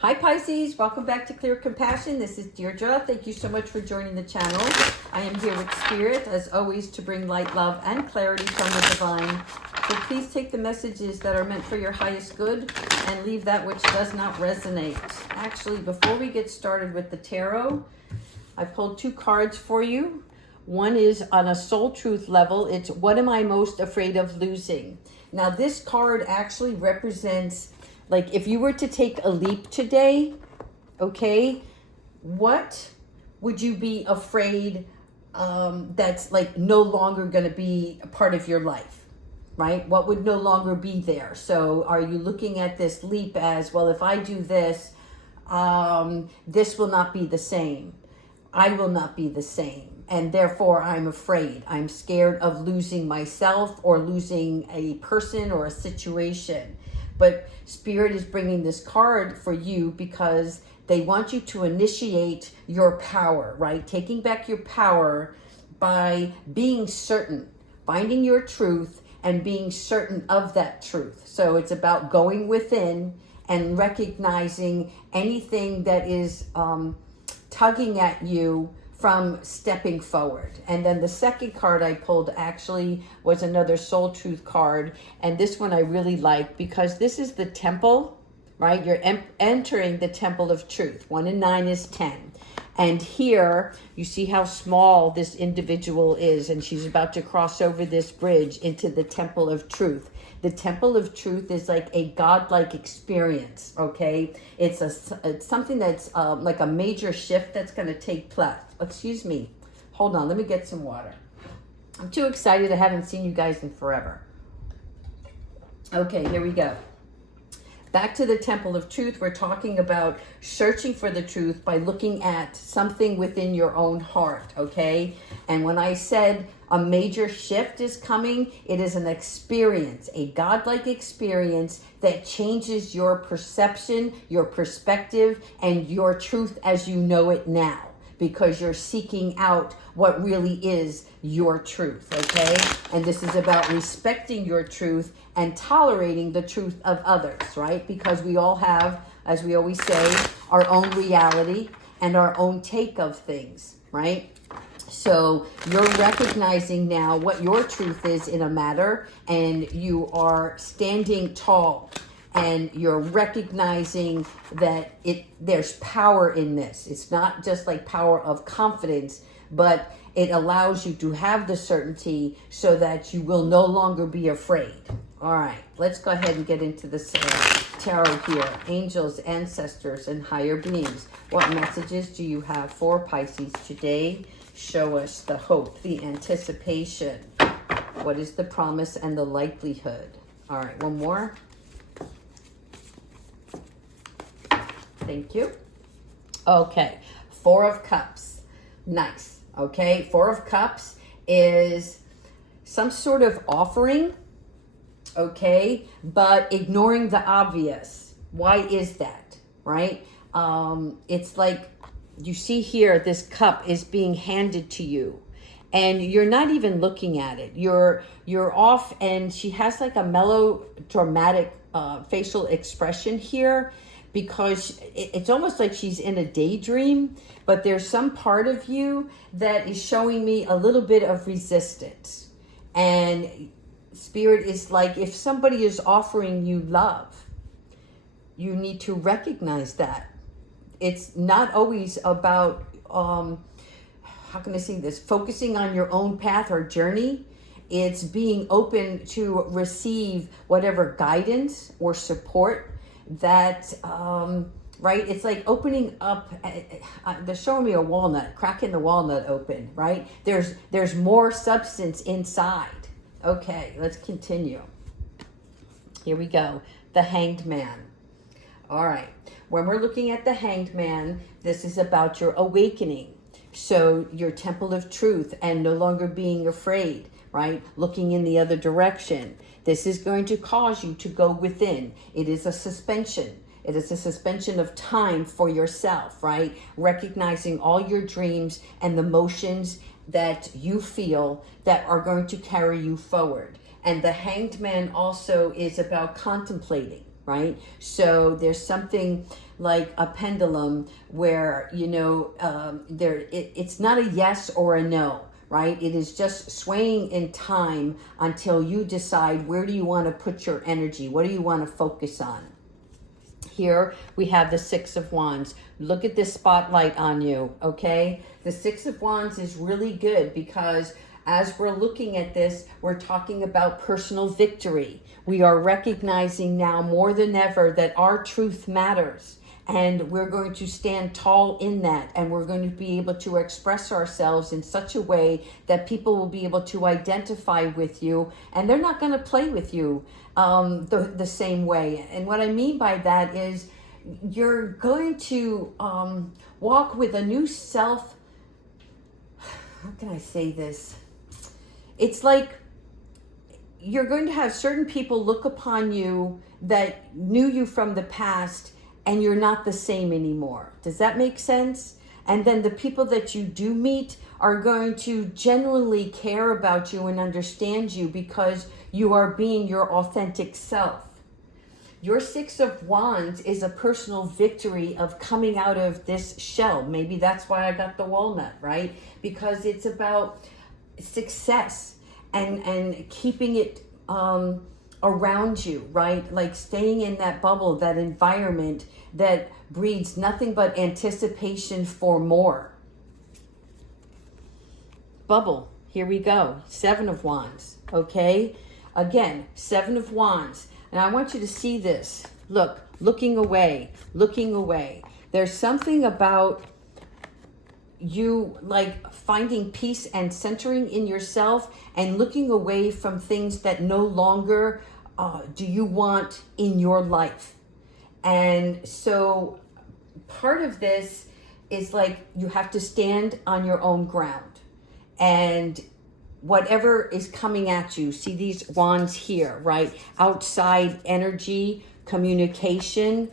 Hi Pisces, welcome back to Clear Compassion. This is Deirdre. Thank you so much for joining the channel. I am here with Spirit, as always, to bring light, love, and clarity from the divine. So please take the messages that are meant for your highest good and leave that which does not resonate. Actually, before we get started with the tarot, I pulled two cards for you. One is on a soul truth level. It's what am I most afraid of losing? Now this card actually represents, like, if you were to take a leap today, okay, what would you be afraid that's like no longer going to be a part of your life, right? What would no longer be there? So are you looking at this leap as, well, if I do this, this will not be the same. I will not be the same. And therefore I'm afraid. I'm scared of losing myself or losing a person or a situation. But Spirit is bringing this card for you because they want you to initiate your power, right? Taking back your power by being certain, finding your truth and being certain of that truth. So it's about going within and recognizing anything that is tugging at you from stepping forward. And then the second card I pulled actually was another soul truth card. And this one I really like because this is the temple, right? You're entering the temple of truth. 1 and 9 is 10. And here you see how small this individual is. And she's about to cross over this bridge into the temple of truth. The temple of truth is like a godlike experience, okay? It's something that's like a major shift that's going to take place. Excuse me. Hold on. Let me get some water. I'm too excited. I haven't seen you guys in forever. Okay, here we go. Back to the temple of truth. We're talking about searching for the truth by looking at something within your own heart, okay? And when I said a major shift is coming, it is an experience, a godlike experience that changes your perception, your perspective, and your truth as you know it now, because you're seeking out what really is your truth, okay? And this is about respecting your truth and tolerating the truth of others, right? Because we all have, as we always say, our own reality and our own take of things, right? So you're recognizing now what your truth is in a matter, and you are standing tall, and you're recognizing that there's power in this. It's not just like power of confidence, but it allows you to have the certainty so that you will no longer be afraid. All right, let's go ahead and get into this tarot here. Angels, ancestors, and higher beings. What messages do you have for Pisces today? Show us the hope, the anticipation. What is the promise and the likelihood? All right, one more. Thank you. Okay, 4 of Cups. Nice. Okay, 4 of Cups is some sort of offering, okay, but ignoring the obvious. Why is that, right? It's like, you see here, this cup is being handed to you and you're not even looking at it. You're off, and she has like a melodramatic facial expression here, because it's almost like she's in a daydream, but there's some part of you that is showing me a little bit of resistance. And Spirit is like, if somebody is offering you love, you need to recognize that. It's not always about, how can I say this, focusing on your own path or journey. It's being open to receive whatever guidance or support that, right? It's like opening up, they're showing me a walnut, cracking the walnut open, right? There's more substance inside. Okay, let's continue. Here we go. The Hanged Man. All right. When we're looking at the Hanged Man, this is about your awakening. So your temple of truth and no longer being afraid, right? Looking in the other direction. This is going to cause you to go within. It is a suspension. It is a suspension of time for yourself, right? Recognizing all your dreams and the motions that you feel that are going to carry you forward. And the Hanged Man also is about contemplating, right? So there's something like a pendulum where, it's not a yes or a no, right? It is just swaying in time until you decide, where do you want to put your energy? What do you want to focus on? Here we have the Six of Wands. Look at this spotlight on you, okay? The Six of Wands is really good because as we're looking at this, we're talking about personal victory. We are recognizing now more than ever that our truth matters. And we're going to stand tall in that, and we're going to be able to express ourselves in such a way that people will be able to identify with you, and they're not going to play with you the same way. And what I mean by that is you're going to walk with a new self. How can I say this? It's like you're going to have certain people look upon you that knew you from the past, and you're not the same anymore. Does that make sense? And then the people that you do meet are going to genuinely care about you and understand you because you are being your authentic self. Your Six of Wands is a personal victory of coming out of this shell. Maybe that's why I got the walnut, right? Because it's about success and keeping it around you, right? Like staying in that bubble, that environment that breeds nothing but anticipation for more. Bubble, here we go. Seven of Wands, okay? Again, Seven of Wands. And I want you to see this. Look, looking away, looking away. There's something about you like finding peace and centering in yourself and looking away from things that no longer do you want in your life. And so part of this is like you have to stand on your own ground, and whatever is coming at you, see these wands here, right? Outside energy, communication,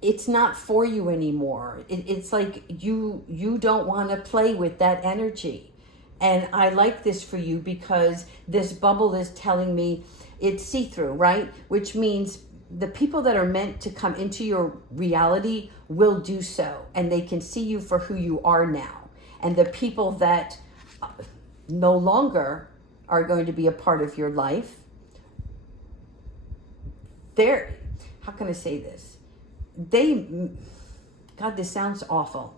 it's not for you anymore. It's like you don't want to play with that energy. And I like this for you because this bubble is telling me it's see-through, right? Which means the people that are meant to come into your reality will do so, and they can see you for who you are now. And the people that no longer are going to be a part of your life, they're, how can I say this? God, this sounds awful.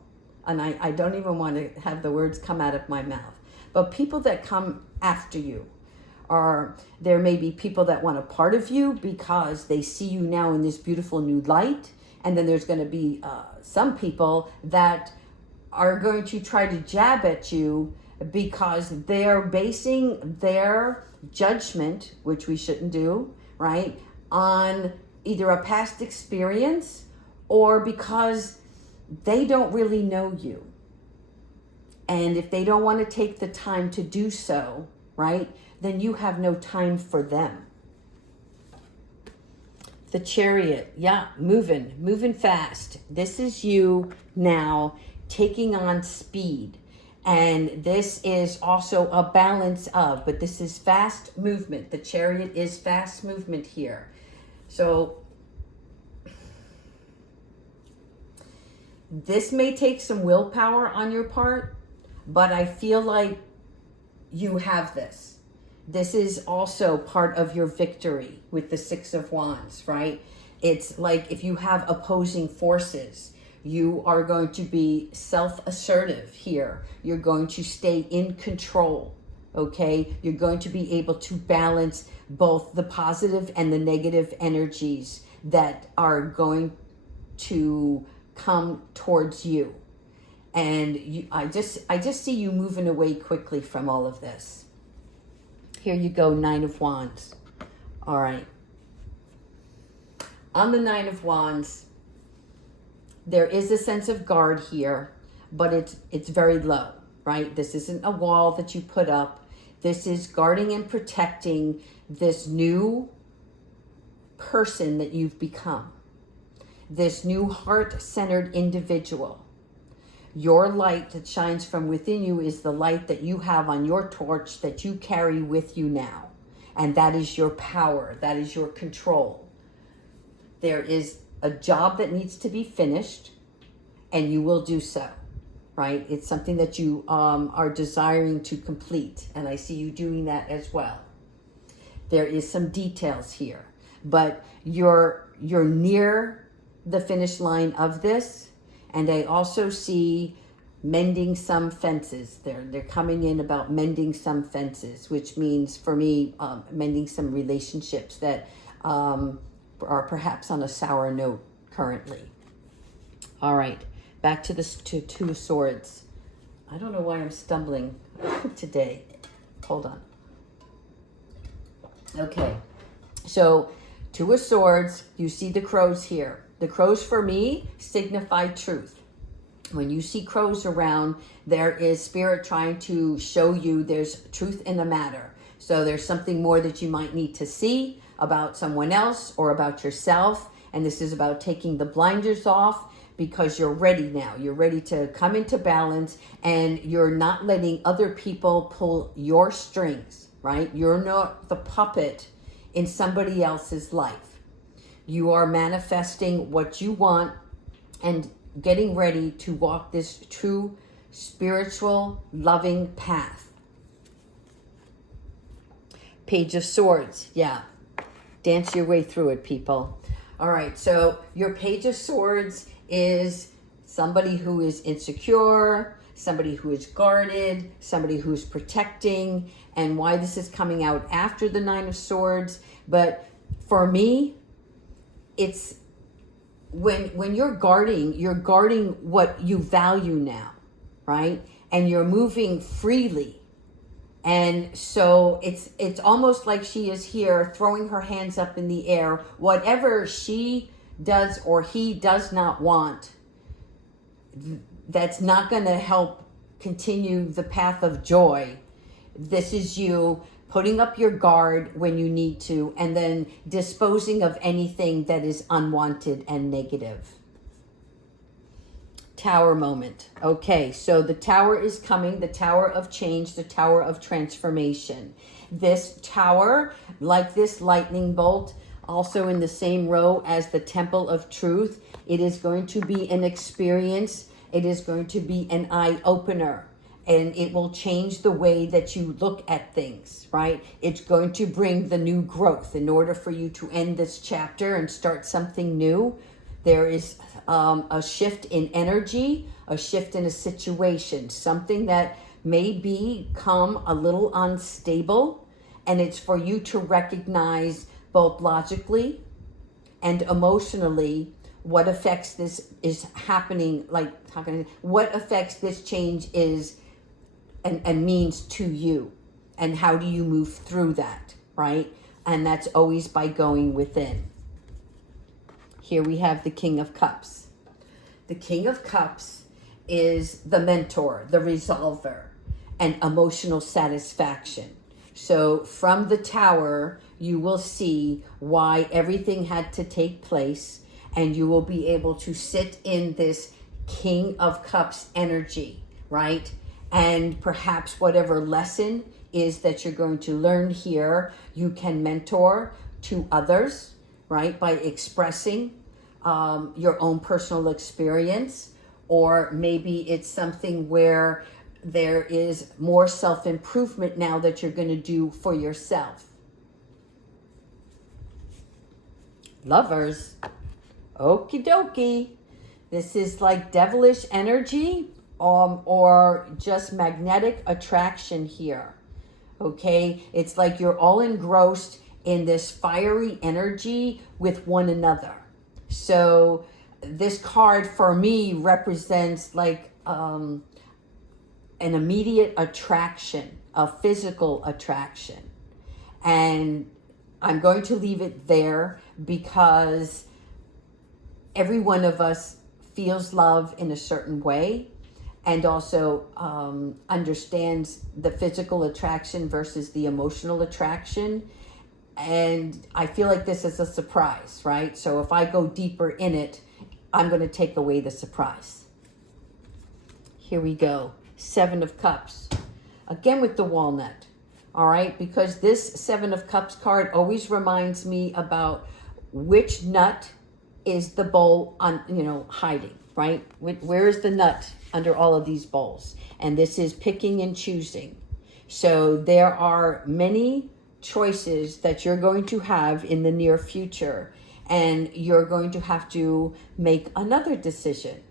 And I don't even want to have the words come out of my mouth. But people that come after you, there may be people that want a part of you because they see you now in this beautiful new light. And then there's going to be some people that are going to try to jab at you because they're basing their judgment, which we shouldn't do, right, on either a past experience or because they don't really know you. And if they don't want to take the time to do so, right, then you have no time for them. The Chariot, yeah, moving fast. This is you now taking on speed. And this is also a balance of, but this is fast movement. The Chariot is fast movement here. So this may take some willpower on your part, but I feel like you have this. This is also part of your victory with the Six of Wands, right? It's like if you have opposing forces, you are going to be self-assertive here. You're going to stay in control, okay? You're going to be able to balance both the positive and the negative energies that are going to come towards you. And I just see you moving away quickly from all of this. Here you go, Nine of Wands. All right. On the Nine of Wands, there is a sense of guard here, but it's very low, right? This isn't a wall that you put up. This is guarding and protecting this new person that you've become, this new heart-centered individual. Your light that shines from within you is the light that you have on your torch that you carry with you now. And that is your power. That is your control. There is a job that needs to be finished, and you will do so, right? It's something that you are desiring to complete, and I see you doing that as well. There is some details here, but you're near the finish line of this, and I also see mending some fences. They're coming in about mending some fences, which means for me mending some relationships that are perhaps on a sour note currently. All right, back to the Two of Swords. I don't know why I'm stumbling today. Hold on. Okay, so Two of Swords, you see the crows here. The crows for me signify truth. When you see crows around, there is spirit trying to show you there's truth in the matter. So there's something more that you might need to see about someone else or about yourself. And this is about taking the blinders off because you're ready now. You're ready to come into balance, and you're not letting other people pull your strings, right? You're not the puppet in somebody else's life. You are manifesting what you want and getting ready to walk this true spiritual loving path. Page of Swords. Yeah, dance your way through it, people. All right, so your Page of Swords is somebody who is insecure, somebody who is guarded, somebody who's protecting, and why this is coming out after the Nine of Swords. But for me, it's when you're guarding what you value now, right? And you're moving freely. And so it's almost like she is here throwing her hands up in the air. Whatever she does or he does not want, that's not going to help continue the path of joy. This is you putting up your guard when you need to, and then disposing of anything that is unwanted and negative. Tower moment. Okay, so the tower is coming, the tower of change, the tower of transformation. This tower, like this lightning bolt, also in the same row as the temple of truth, it is going to be an experience. It is going to be an eye-opener. And it will change the way that you look at things, right? It's going to bring the new growth. In order for you to end this chapter and start something new, there is a shift in energy, a shift in a situation, something that may become a little unstable. And it's for you to recognize both logically and emotionally what affects this is happening, what affects this change is and means to you, and how do you move through that, right? And that's always by going within. Here we have the King of Cups. The King of Cups is the mentor, the resolver, and emotional satisfaction. So from the tower, you will see why everything had to take place, and you will be able to sit in this King of Cups energy, right? And perhaps whatever lesson is that you're going to learn here, you can mentor to others, right? By expressing your own personal experience, or maybe it's something where there is more self-improvement now that you're going to do for yourself. Lovers. Okie dokie. This is like devilish energy. Or just magnetic attraction here, okay? It's like you're all engrossed in this fiery energy with one another. So this card for me represents like an immediate attraction, a physical attraction. And I'm going to leave it there because every one of us feels love in a certain way, and also understands the physical attraction versus the emotional attraction. And I feel like this is a surprise, right? So if I go deeper in it, I'm going to take away the surprise. Here we go. Seven of Cups. Again with the walnut. All right? Because this Seven of Cups card always reminds me about which nut is the bowl on, hiding, right? Where is the nut under all of these bowls? And this is picking and choosing. So there are many choices that you're going to have in the near future, and you're going to have to make another decision,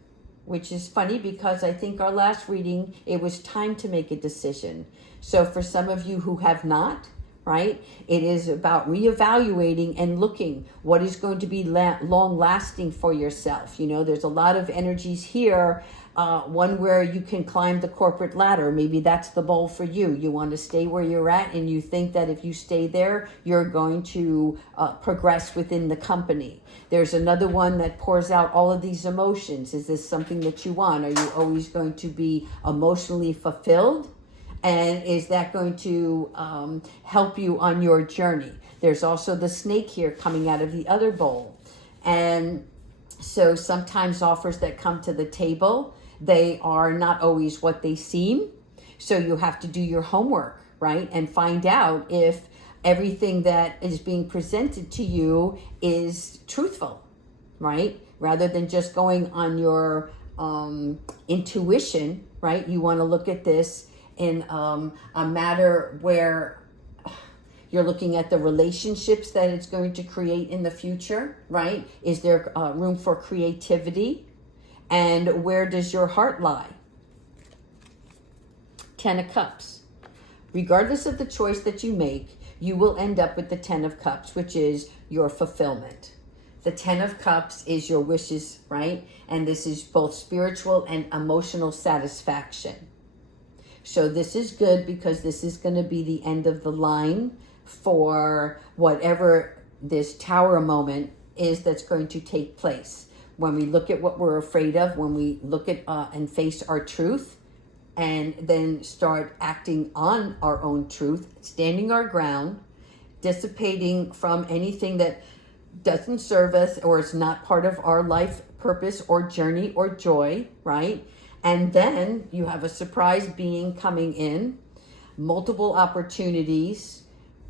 which is funny because I think our last reading, it was time to make a decision. So for some of you who have not, right, it is about reevaluating and looking what is going to be long lasting for yourself. There's a lot of energies here. One where you can climb the corporate ladder. Maybe that's the bowl for you. You want to stay where you're at, and you think that if you stay there, you're going to progress within the company. There's another one that pours out all of these emotions. Is this something that you want? Are you always going to be emotionally fulfilled? And is that going to help you on your journey? There's also the snake here coming out of the other bowl. And so sometimes offers that come to the table, they are not always what they seem. So you have to do your homework, right? And find out if everything that is being presented to you is truthful, right? Rather than just going on your intuition, right? You want to look at this in a matter where you're looking at the relationships that it's going to create in the future, right? Is there room for creativity? And where does your heart lie? 10 of Cups. Regardless of the choice that you make, you will end up with the 10 of Cups, which is your fulfillment. The 10 of Cups is your wishes, right? And this is both spiritual and emotional satisfaction. So this is good because this is going to be the end of the line for whatever this tower moment is that's going to take place. When we look at what we're afraid of, when we look at and face our truth, and then start acting on our own truth, standing our ground, dissipating from anything that doesn't serve us or is not part of our life purpose or journey or joy, right? And then you have a surprise being coming in, multiple opportunities,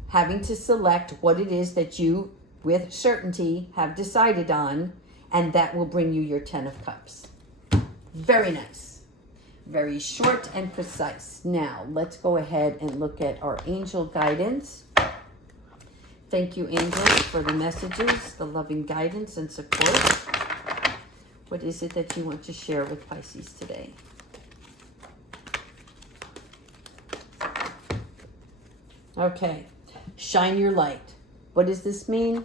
having to select what it is that you, with certainty, have decided on, and that will bring you your 10 of Cups. Very nice. Very short and precise. Now, let's go ahead and look at our angel guidance. Thank you, angels, for the messages, the loving guidance and support. What is it that you want to share with Pisces today? Okay, shine your light. What does this mean?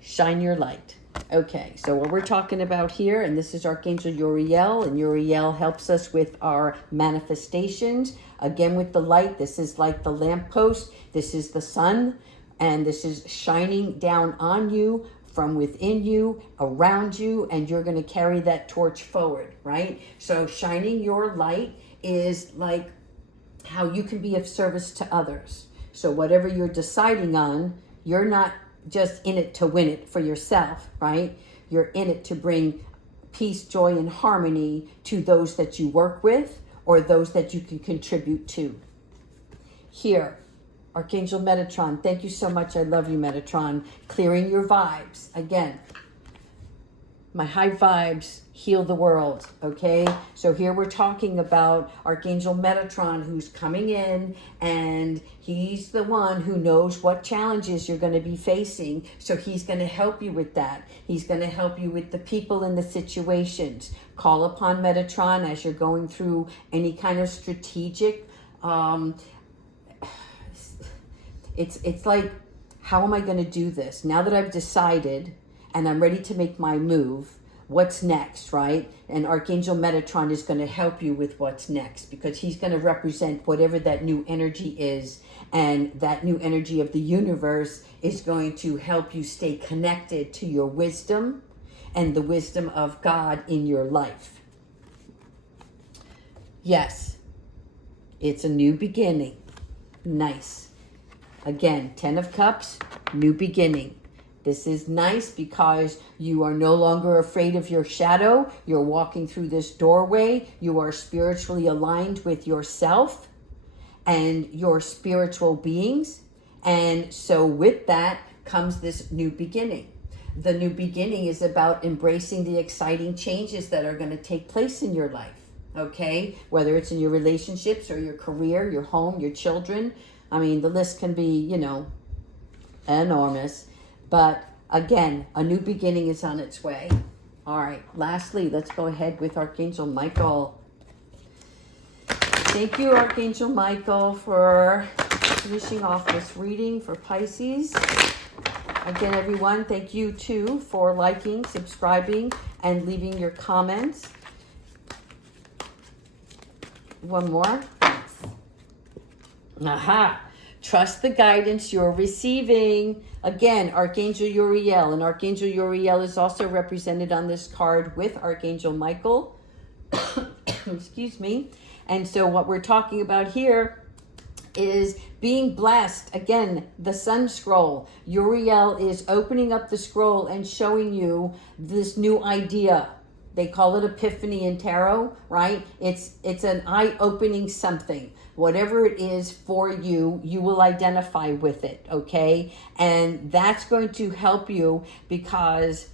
Shine your light. Okay, so what we're talking about here, and this is Archangel Uriel, and Uriel helps us with our manifestations. Again, with the light, this is like the lamppost. This is the sun, and this is shining down on you, from within you, around you, and you're going to carry that torch forward, right? So shining your light is like how you can be of service to others. So whatever you're deciding on, you're not just in it to win it for yourself, right? You're in it to bring peace, joy, and harmony to those that you work with or those that you can contribute to. Here, Archangel Metatron, thank you so much. I love you, Metatron. Clearing your vibes. Again, my high vibes heal the world, okay? So here we're talking about Archangel Metatron, who's coming in, and he's the one who knows what challenges you're going to be facing. So he's going to help you with that. He's going to help you with the people and the situations. Call upon Metatron as you're going through any kind of strategic It's like, how am I going to do this? Now that I've decided and I'm ready to make my move, what's next, right? And Archangel Metatron is going to help you with what's next, because he's going to represent whatever that new energy is. And that new energy of the universe is going to help you stay connected to your wisdom and the wisdom of God in your life. Yes, it's a new beginning. Nice. Again, 10 of Cups, new beginning. This is nice because you are no longer afraid of your shadow. You're walking through this doorway. You are spiritually aligned with yourself and your spiritual beings. And so with that comes this new beginning. the new beginning is about embracing the exciting changes that are going to take place in your life. Okay, whether it's in your relationships or your career, your home, your children. I mean, the list can be, you know, enormous. But again, a new beginning is on its way. All right, lastly, let's go ahead with Archangel Michael. Thank you, Archangel Michael, for finishing off this reading for Pisces. Again, everyone, thank you too for liking, subscribing, and leaving your comments. One more. Thanks. Aha. Trust the guidance you're receiving. Again, Archangel Uriel. And Archangel Uriel is also represented on this card with Archangel Michael. Excuse me. And so what we're talking about here is being blessed. Again, the Sun Scroll. Uriel is opening up the scroll and showing you this new idea. They call it epiphany in tarot, right? It's an eye-opening something. Whatever it is for you, you will identify with it, okay? And that's going to help you because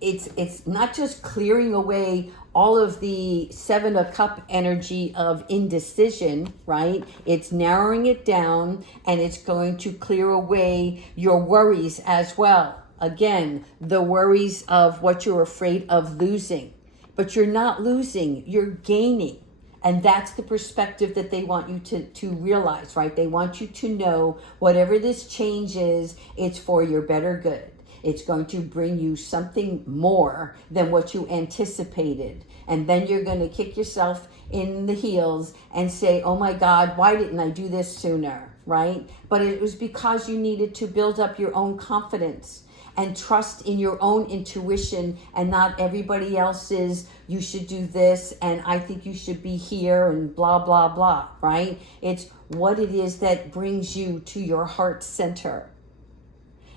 it's not just clearing away all of the Seven of Cup energy of indecision, right? It's narrowing it down, and it's going to clear away your worries as well. Again, the worries of what you're afraid of losing. But you're not losing, you're gaining. And that's the perspective that they want you to realize, right? They want you to know whatever this change is, it's for your better good. It's going to bring you something more than what you anticipated. And then you're going to kick yourself in the heels and say, oh my God, why didn't I do this sooner, right? But it was because you needed to build up your own confidence and trust in your own intuition and not everybody else's, you should do this and I think you should be here and blah, blah, blah, right? It's what it is that brings you to your heart center.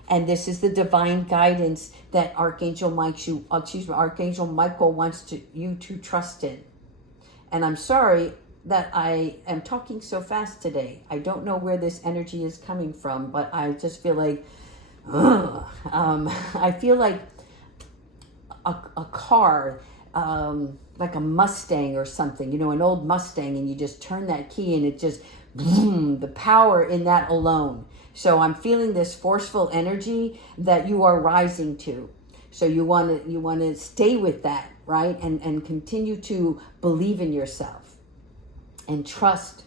And this is the divine guidance that Archangel Michael wants you to trust in. And I'm sorry that I am talking so fast today. I don't know where this energy is coming from, but I just feel like I feel like a car, like a Mustang or something, you know, an old Mustang, and you just turn that key and it just, boom, the power in that alone. So I'm feeling this forceful energy that you are rising to. So you want to stay with that, right? And continue to believe in yourself and trust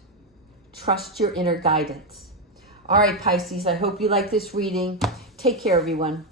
your inner guidance. All right, Pisces, I hope you like this reading. Take care, everyone.